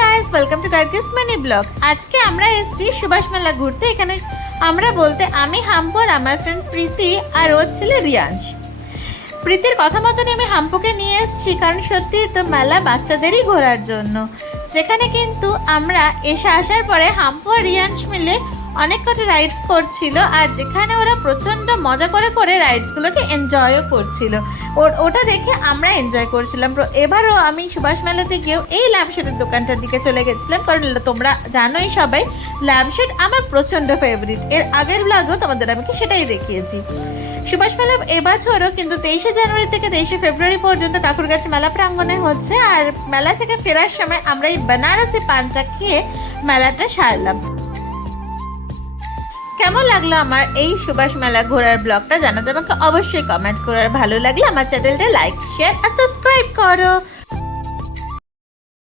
Guys, welcome to Gargi's mini blog. আজকে আমরা এসেছি সুভাষ মেলা ঘুরতে। এখানে আমরা বলতে আমি হাম্পু আর আমার ফ্রেন্ড প্রীতি আর ওর ছেলে রিয়াংশ। প্রীতির কথা মতনই আমি হাম্পুকে নিয়ে এসেছি, কারণ সত্যি তো মেলা বাচ্চাদেরই ঘোরার জন্য। যেখানে কিন্তু আমরা আসার পরে হাম্পু আর রিয়াংশ মিলে অনেক কটা রাইডস করছিল, আর যেখানে ওরা প্রচণ্ড মজা করে করে রাইডসগুলোকে এনজয়ও করছিল। ওটা দেখে আমরা এনজয় করছিলাম। এবারও আমি সুভাষ মেলাতে গিয়েও এই ল্যাম্পশেডের দোকানটার দিকে চলে গেছিলাম, কারণ তোমরা জানোই সবাই ল্যাম্পশেড আমার প্রচণ্ড ফেভারিট। এর আগের ব্লগেও তোমাদের আমি সেটাই দেখিয়েছি। সুভাষ মেলা এবছরও কিন্তু 23শে জানুয়ারি থেকে 23শে ফেব্রুয়ারি পর্যন্ত কাকুরগাছি মেলা প্রাঙ্গণে হচ্ছে। আর মেলা থেকে ফেরার সময় আমরা এই বেনারসি পানটা খেয়ে মেলাটা সারলাম। কেমন লাগলো আমার এই সুভাষ মেলা ঘোরার ব্লগটা জানাতে আমাকে অবশ্যই কমেন্ট করো। আর ভালো লাগলে আমার চ্যানেলটা লাইক, শেয়ার আর সাবস্ক্রাইব করো।